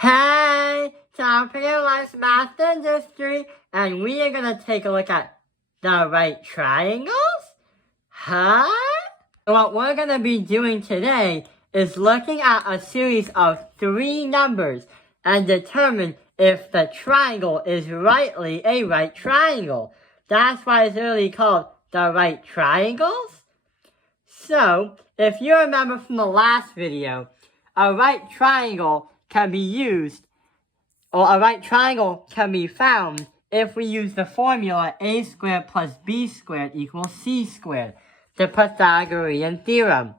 Hey, time for your life's math industry, and we are gonna take a look at the right triangles? Huh? What we're gonna be doing today is looking at a series of 3 numbers and determine if the triangle is rightly a right triangle. That's why it's really called the right triangles. So, if you remember from the last video, a right triangle can be used, or a right triangle can be found if we use the formula a squared plus b squared equals c squared, the Pythagorean theorem.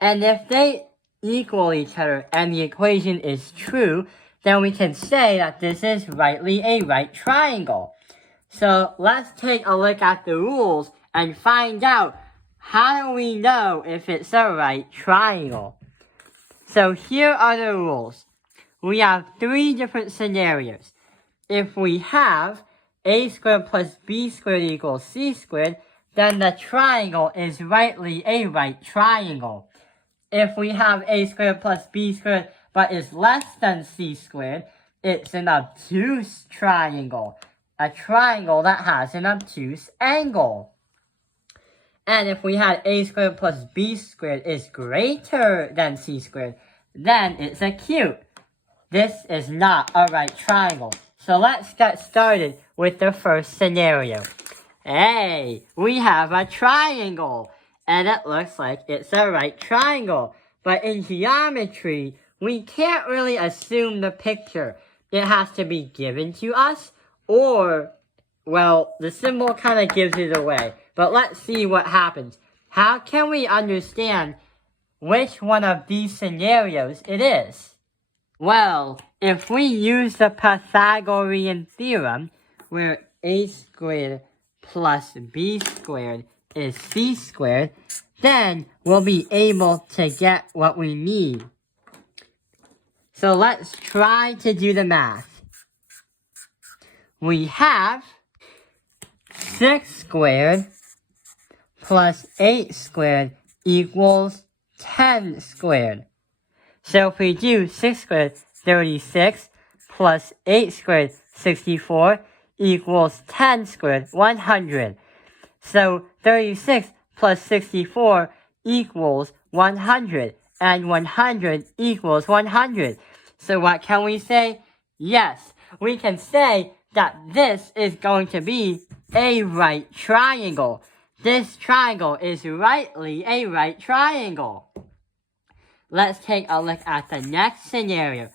And if they equal each other and the equation is true, then we can say that this is rightly a right triangle. So let's take a look at the rules and find out how do we know if it's a right triangle. So here are the rules. We have 3 different scenarios. If we have a squared plus b squared equals c squared, then the triangle is rightly a right triangle. If we have a squared plus b squared but is less than c squared, it's an obtuse triangle. A triangle that has an obtuse angle. And if we had a squared plus b squared is greater than c squared, then it's acute. This is not a right triangle. So let's get started with the first scenario. Hey, we have a triangle, and it looks like it's a right triangle. But in geometry, we can't really assume the picture. It has to be given to us, or, well, the symbol kind of gives it away. But let's see what happens. How can we understand which one of these scenarios it is? Well, if we use the Pythagorean theorem, where a squared plus b squared is c squared, then we'll be able to get what we need. So let's try to do the math. We have 6 squared plus 8 squared equals 10 squared. So if we do 6 squared, 36, plus 8 squared, 64, equals 10 squared, 100. So 36 plus 64 equals 100, and 100 equals 100. So what can we say? Yes, we can say that this is going to be a right triangle. This triangle is rightly a right triangle. Let's take a look at the next scenario.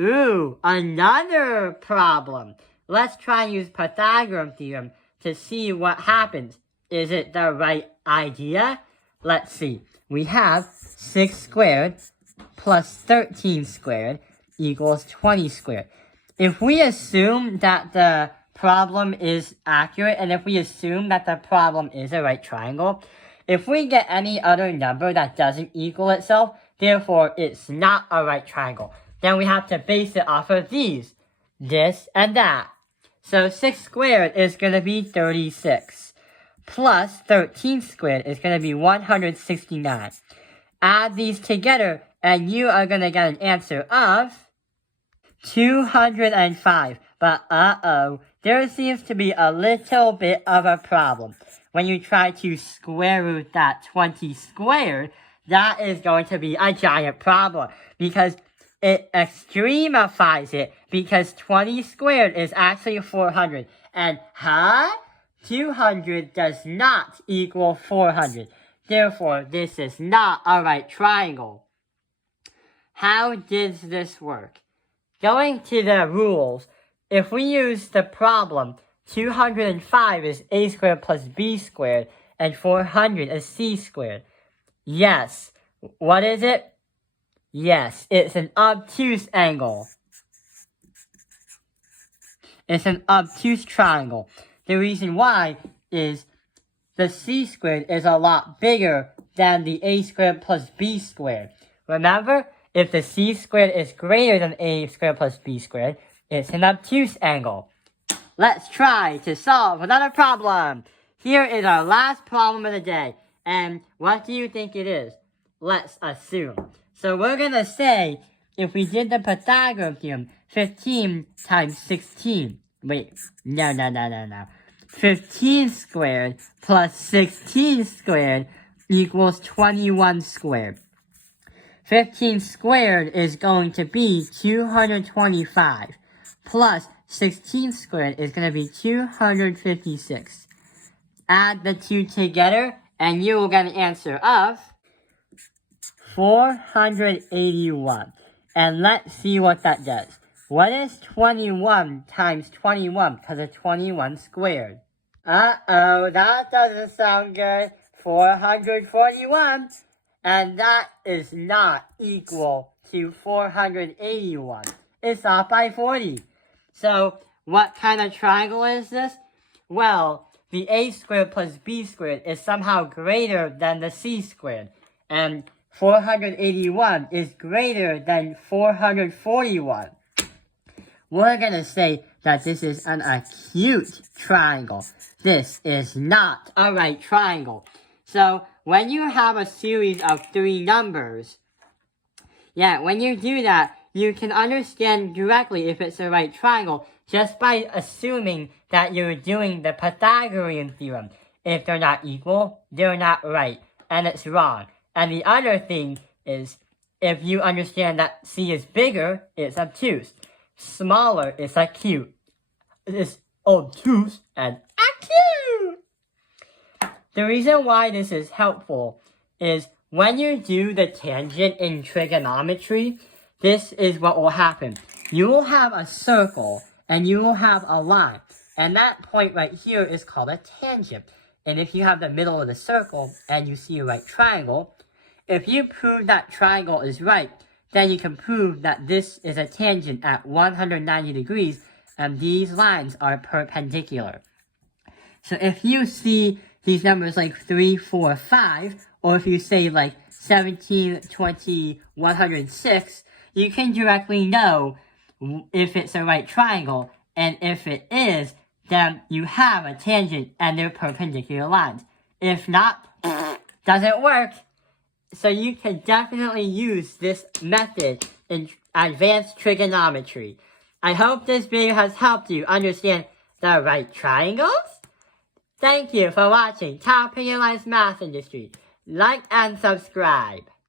Ooh, another problem. Let's try and use Pythagorean theorem to see what happens. Is it the right idea? Let's see. We have 6 squared plus 13 squared equals 20 squared. If we assume that the problem is accurate, and if we assume that the problem is a right triangle, if we get any other number that doesn't equal itself, therefore it's not a right triangle, then we have to base it off of these, this and that. So 6 squared is going to be 36, plus 13 squared is going to be 169. Add these together, and you are going to get an answer of 205. But there seems to be a little bit of a problem. When you try to square root that 20 squared, that is going to be a giant problem, because it extremifies it, because 20 squared is actually 400. And 200 does not equal 400. Therefore, this is not a right triangle. How does this work? Going to the rules, if we use the problem, 205 is a squared plus b squared, and 400 is c squared. Yes. What is it? Yes, it's an obtuse angle. It's an obtuse triangle. The reason why is the c squared is a lot bigger than the a squared plus b squared. Remember, if the c squared is greater than a squared plus b squared, it's an obtuse angle. Let's try to solve another problem. Here is our last problem of the day. And what do you think it is? Let's assume. So we're going to say if we did the Pythagorean theorem, 15 times 16. Wait, no. 15 squared plus 16 squared equals 21 squared. 15 squared is going to be 225 plus 16 squared is going to be 256. Add the two together and you will get an answer of 481. And let's see what that does. What is 21 times 21 because of 21 squared? Uh-oh, that doesn't sound good. 441. And that is not equal to 481. It's off by 40. So, what kind of triangle is this? Well, the a squared plus b squared is somehow greater than the c squared. And 481 is greater than 441. We're going to say that this is an acute triangle. This is not a right triangle. So, when you have a series of 3 numbers, when you do that, you can understand directly if it's a right triangle just by assuming that you're doing the Pythagorean theorem. If they're not equal, they're not right, and it's wrong. And the other thing is, if you understand that C is bigger, it's obtuse. Smaller, it's acute. It's obtuse and acute. The reason why this is helpful is when you do the tangent in trigonometry, this is what will happen. You will have a circle and you will have a line. And that point right here is called a tangent. And if you have the middle of the circle and you see a right triangle, if you prove that triangle is right, then you can prove that this is a tangent at 190 degrees and these lines are perpendicular. So if you see these numbers like 3, 4, 5, or if you say like 17, 20, 106, you can directly know if it's a right triangle, and if it is, then you have a tangent and they're perpendicular lines. If not, doesn't work. So you can definitely use this method in advanced trigonometry. I hope this video has helped you understand the right triangles. Thank you for watching Top Opinion Lines Math Industry. Like and subscribe.